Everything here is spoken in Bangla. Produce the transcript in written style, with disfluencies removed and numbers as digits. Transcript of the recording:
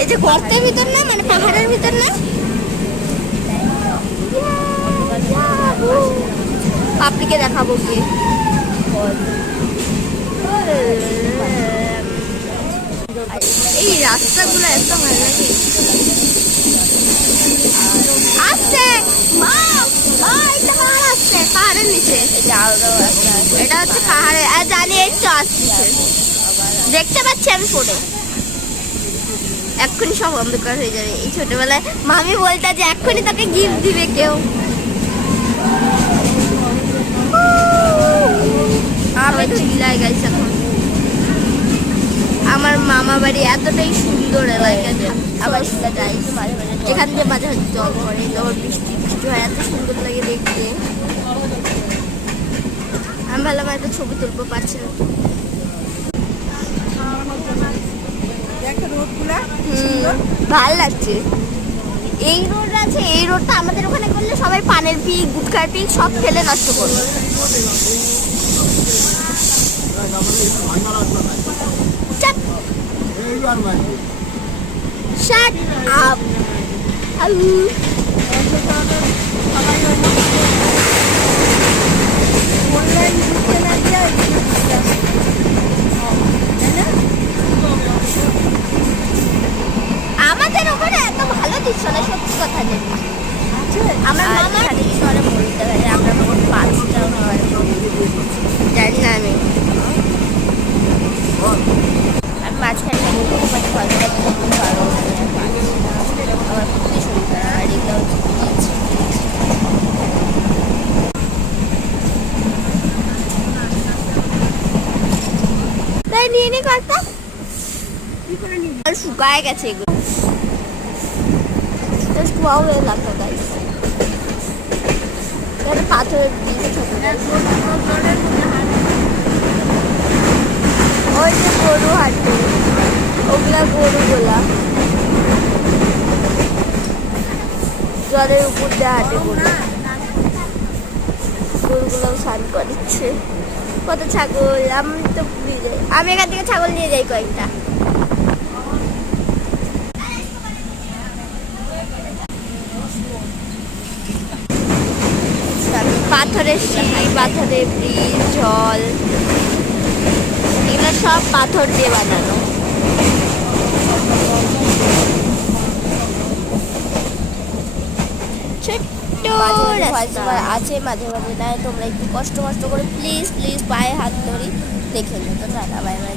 এই যে গর্তের ভিতর না, মানে পাহাড়ের ভিতর না। পাপড়িকে দেখাবো কি এই রাস্তাগুলো এত ভালো লাগে। আসছে মা, মা একটা পাহাড় আসছে, পাহাড়ের নিচে। এটা হচ্ছে পাহাড়ে, জানি এই তো আসছে, দেখতে পাচ্ছি আমি ফোনে। এক্ষুনি সব অন্ধকার হয়ে যাবে। এই ছোটবেলায় মামি বলতে যে এক্ষুনি তাকে গিফট দিবে কেউ। আমার মামা বাড়ি এতটাই সুন্দর এলাকা, আবার যেখান থেকে মাঝে মাঝে জল পড়ে, যখন বৃষ্টি বৃষ্টি হয় এত সুন্দর লাগে দেখতে। আমি ভাবলাম একটা ছবি তুলবো, পারছি না। ভাল লাগছে। এই রোড আছে, এই রোডটা আমাদের ওখানে করলে সবাই পানের পিক, গুটখার পিক সব ফেলে নষ্ট করবে। Shut up. আমাদের ওখানে এত ভালো দৃশ্য না, সত্যি কথা যেটা আমার মামা শহরে বলতে পারে আমরা মোট 5টা হয় জানি না। আমি মাঝখানে আমার খুবই সুন্দর। আর এগুলো তাই নিয়ে নি কয়েকটা, শুকায় গেছে এগুলো। পাথরের ওই যে গরু হাঁটে, ওগুলা গরুগুলা জলের উপর দিয়ে হাঁটে। গরুগুলো স্নান করছে। কত ছাগল, আমি তো নিয়ে যাই, আমি এখান থেকে ছাগল নিয়ে যাই কয়েকটা। পাথরের সিঁড়ি, পাথরের ব্রিজ, জল, এগুলো সব পাথর দিয়ে বানানো। ছোট্ট আছে মাঝে মাঝে না, তোমরা একটু কষ্ট করে প্লিজ প্লিজ পায়ে হাত ধরি দেখে নিও। তো টাটা, বাই বাই।